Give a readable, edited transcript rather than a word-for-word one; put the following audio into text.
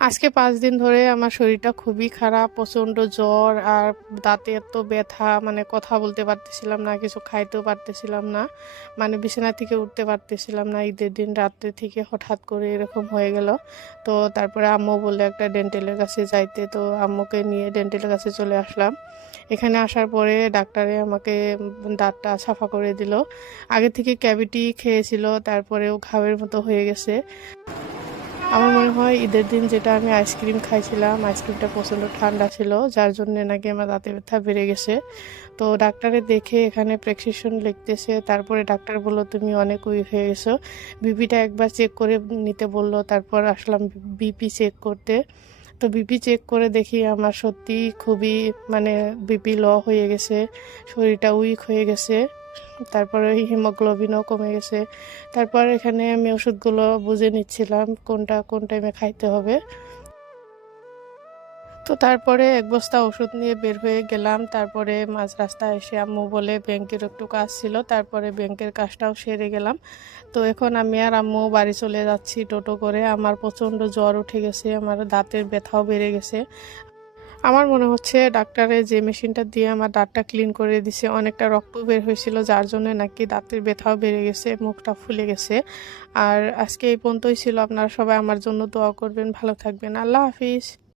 আজকে ৫ দিন ধরে আমার শরীরটা খুবই খারাপ, প্রচণ্ড জ্বর আর দাঁতে এত ব্যথা, মানে কথা বলতে পারতেছিলাম না, কিছু খাইতেও পারতেছিলাম না। মানে বিছানা থেকে উঠতে পারতেছিলাম না। ঈদের দিন রাত্রে থেকে হঠাৎ করে এরকম হয়ে গেল। তো তারপরে আম্মু বলল একটা ডেন্টালের কাছে যাইতে, তো আম্মুকে নিয়ে ডেন্টালের কাছে চলে আসলাম। এখানে আসার পরে ডাক্তারে আমাকে দাঁতটা সাফা করে দিল। আগে থেকে ক্যাভিটি খেয়েছিল, তারপরেও ঘাওয়ের মতো হয়ে গেছে। আমার মনে হয় ঈদের দিন যেটা আমি আইসক্রিম খাইছিলাম, আইসক্রিমটা প্রচণ্ড ঠান্ডা ছিল, যার জন্য নাকি আমার দাঁতে ব্যথা বেড়ে গেছে। তো ডাক্তারে দেখে এখানে প্রেসক্রিপশন লিখতেছে, তারপরে ডাক্তার বলল তুমি অনেক উইক হয়ে গেছো, বিপিটা একবার চেক করে নিতে বলল। তারপর আসলাম বিপি চেক করতে। তো বিপি চেক করে দেখি আমার সত্যি খুবই, মানে বিপি লো হয়ে গেছে, শরীরটা উইক হয়ে গেছে। তারপরে হিমোগ্লোবিনও কমে গেছে। তারপর এখানে আমি ওষুধগুলো বুঝে নিচ্ছিলাম কোনটা কোন টাইমে খাইতে হবে। তো তারপরে এক বস্তা ওষুধ নিয়ে বের হয়ে গেলাম। তারপরে মাঝ রাস্তায় এসে আম্মু বলে ব্যাংকের একটু কাজ ছিল, তারপরে ব্যাংকের কাজটাও সেরে গেলাম। তো এখন আমি আর আম্মু বাড়ি চলে যাচ্ছি টোটো করে। আমার প্রচণ্ড জ্বর উঠে গেছে, আমার দাঁতের ব্যথাও বেড়ে গেছে। আমার মনে হচ্ছে ডাক্তারে যে মেশিনটা দিয়ে আমার দাঁতটা ক্লিন করে দিছে, অনেকটা রক্ত বের হয়েছিল, যার জন্য নাকি দাঁতের ব্যথাও বেড়ে গেছে, মুখটা ফুলে গেছে। আর আজকে এই পর্যন্তই ছিল। আপনারা সবাই আমার জন্য দোয়া করবেন, ভালো থাকবেন। আল্লাহ হাফিজ।